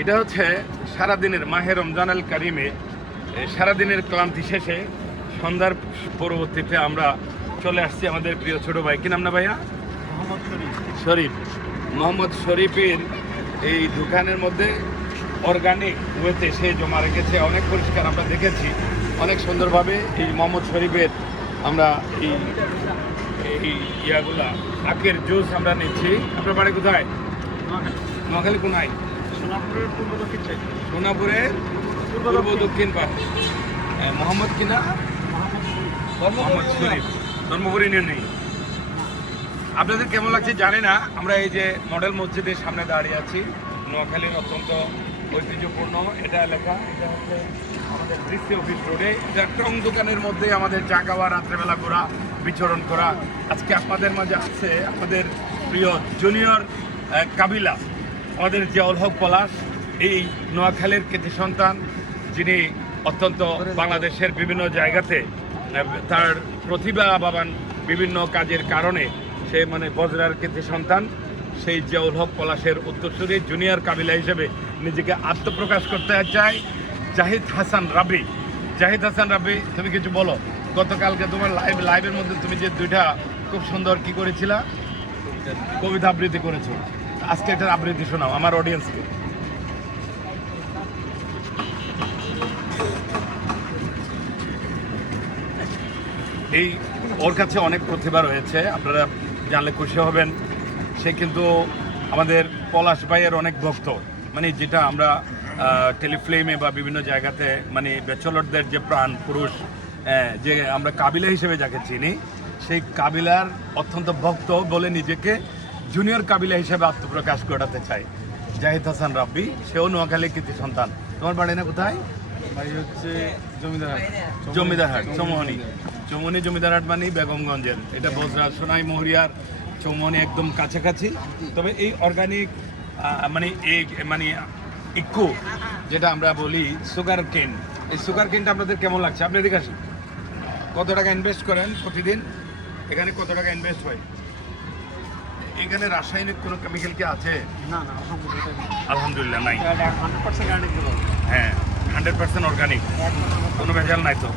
এটা হচ্ছে সারাদিনের মাহে রমজান আল কারিমে সারাদিনের ক্লান্তি শেষে সন্ধ্যার পরবর্তীতে আমরা চলে আসছি আমাদের প্রিয় ছোট ভাই, কি নাম না ভাইয়া? শরীফ। মোহাম্মদ শরীফের এই দোকানের মধ্যে অর্গানিক ওয়েতে সে জমা রেখেছে, অনেক পরিষ্কার আমরা দেখেছি, অনেক সুন্দরভাবে এই মোহাম্মদ শরীফের আমরা এই ইয়াগুলা আখের জুস আমরা নিচ্ছি। আপনার বাড়ি কোথায়? নোয়াখালী কোনায়? সোনাপুরের পূর্ব দক্ষিণ সাইড। সোনাপুরের পূর্ব দক্ষিণ পাশে। মোহাম্মদ কিনা? মোহাম্মদ শরীফ। ধর্মপুরী নিয়ে নেই। আপনাদের কেমন লাগছে জানি না, আমরা এই যে মডেল মসজিদের সামনে দাঁড়িয়ে আছি, নোয়াখালীর অত্যন্ত ঐতিহ্যপূর্ণ এটা এলাকা। এটা হচ্ছে আমাদের দৃষ্টি অফিস রোডে। এটা টং দোকানের মধ্যে আমাদের চা খাওয়া, রাত্রেবেলা ঘোরা, বিচরণ করা। আজকে আপনাদের মাঝে আছে আমাদের প্রিয় জুনিয়র কাবিলা, আমাদের জিয়াউল হক পলাশ, এই নোয়াখালীর কৃতি সন্তান, যিনি অত্যন্ত বাংলাদেশের বিভিন্ন জায়গাতে তার প্রতিভাবান বিভিন্ন কাজের কারণে সে বজরার কৃতি সন্তান, সেই জিয়াউল হক পলাশের উত্তরসূরি জুনিয়র কাবিলা হিসেবে নিজেকে আত্মপ্রকাশ করতে চায় জাহিদ হাসান রাবি। জাহিদ হাসান রাবি, তুমি কিছু বলো। গতকালকে তোমার লাইভের মধ্যে তুমি যে দুইটা খুব সুন্দর কি করেছিলা, কবিতা আবৃত্তি করেছো, আজকে এটার আবৃত্তি শোনাও আমার অডিয়েন্সকে। এই ওর কাছে অনেক প্রতিভা রয়েছে, আপনারা জানলে খুশি হবেন। সে কিন্তু আমাদের পলাশ ভাইয়ের অনেক ভক্ত, যেটা আমরা টেলিফিল্মে বা বিভিন্ন জায়গাতে ব্যাচেলরদের যে প্রাণ পুরুষ, যে আমরা কাবিলা হিসেবে যাকে চিনি, সেই কাবিলার অত্যন্ত ভক্ত বলে নিজেকে জুনিয়র কাবিলা হিসেবে আত্মপ্রকাশ ঘটাতে চায় জাহিদ হাসান রাব্বি। সেও নোয়াখালী কৃতি সন্তান। তোমার বাড়ি না কোথায়? বাড়ি হচ্ছে জমিদারহাট। জমিদারহাট, চৌমোহনী। চৌমোহনী জমিদারহাট বেগমগঞ্জের। এটা বজরা সোনাই মহরিয়ার চৌমোহনী একদম কাছাকাছি। তবে এই অর্গানিক ইকো যেটা আমরা বলি সুগার কেন, এই সুগার কেনটা আপনাদের কেমন লাগছে? আপনি এদিকে আসেন। কত টাকা ইনভেস্ট করেন প্রতিদিন? এখানে কত টাকা ইনভেস্ট হয়? এখানে রাসায়নিক কোনো কেমিক্যাল কি আছে? না, আলহামদুলিল্লাহ নাই। 100% গ্যারান্টি দেবো। হ্যাঁ, 100% অর্গানিক, কোনো ভেজাল নাই তো।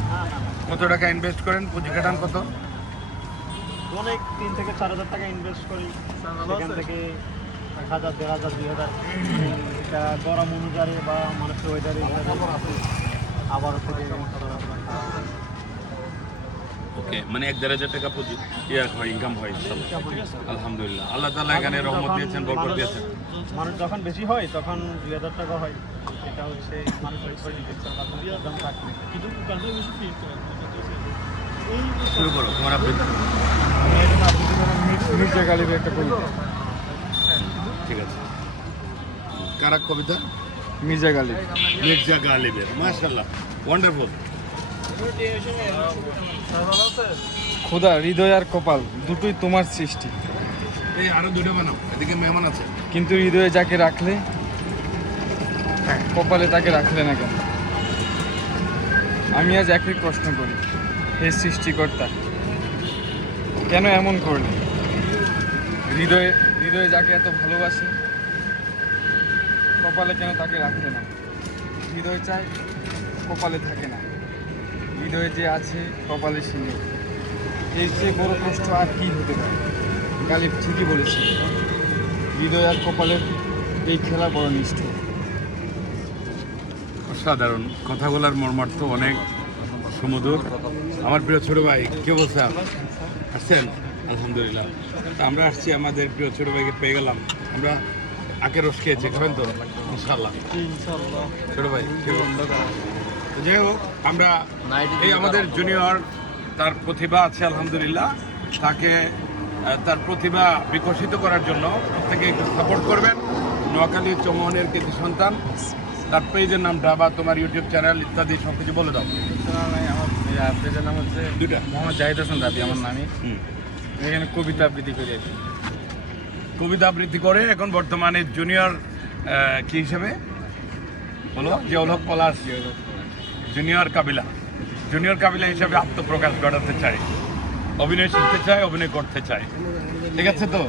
কত টাকা ইনভেস্ট করেন? পুঁজি কাটান কত? অনেক 3 থেকে 4 হাজার টাকা ইনভেস্ট করি, সেখান থেকে 1,000, 1,500, 2,000 এটা গরম অনুযায়ী বা মানুষের ওয়েদারে আবার থেকে ওকে, 1,000-1,500 টাকা পুঁজি হয়, ইনকাম হয়। আলহামদুলিল্লাহ, আল্লাহ তাআলা এখানে রহমত দিয়েছেন, বরকত দিয়েছেন। মানুষ যখন বেশি হয় তখন 2,000 টাকা হয়। এটা হচ্ছে মানুষ শুরু করো তোমার আবৃত্তি। মির্জা গালিবের একটা কবিতা। ঠিক আছে, কারা কবিতা? মির্জা গালিব। মির্জা গালিবের। মাশাআল্লাহ, ওয়ান্ডারফুল। খোদা, হৃদয় আর কপাল দুটোই তোমার সৃষ্টি, এই আরো দুটো বানাও, এদিকে মেহমান আছে। কিন্তু হৃদয়ে যাকে রাখলে কপালে তাকে রাখলে না কেন? আমি আজ একই প্রশ্ন করি, হে সৃষ্টিকর্তা, কেন এমন করলে? হৃদয়ে যাকে এত ভালোবাসে কপালে কেন তাকে রাখলে না? হৃদয় চায়, কপালে থাকে না। হৃদয়ে যে আছে, কপালে সে নেই। এর চেয়ে বড় কষ্ট আর কি হতে পারে? গালিব ঠিকই বলেছে, হৃদয় আর কপালের এই খেলা বড় নিষ্ঠুর। অসাধারণ কথা বলার মর্মার্থ অনেক সুমধুর। আমার প্রিয় ছোট ভাই, কে বলছে আসছেন? আলহামদুলিল্লাহ। তা আমরা আসছি, আমাদের প্রিয় ছোট ভাইকে পেয়ে গেলাম। আমরা আখের রস খেয়েছি, খাবেন তো? ইনশাল্লাহ। ছোট ভাই, যাই হোক, আমরা এই আমাদের জুনিয়র, তার প্রতিভা আছে আলহামদুলিল্লাহ, তাকে তার প্রতিভা বিকশিত করার জন্য প্রত্যেকে একটু সাপোর্ট করবেন। নোয়াখালী চৌমোহনের কৃতি সন্তান, তার পেজের নামটা বা তোমার ইউটিউব চ্যানেল ইত্যাদি সব কিছু বলে দাও। আমার পেজের নাম হচ্ছে দুইটা, মোহাম্মদ জাহিদ হাসান রাবি আমার নামে। এখানে কবিতা আবৃত্তি করি আর কি। কবিতা আবৃত্তি করে এখন বর্তমানে জুনিয়র কি হিসেবে বলো? জিয়াউল হক পলাশ জুনিয়র কাবিলা হিসেবে আত্মপ্রকাশ ঘটাতে চায়, অভিনয় শিখতে চায়, অভিনয় করতে চায়। ঠিক আছে তো?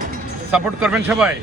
সাপোর্ট করবেন সবাই।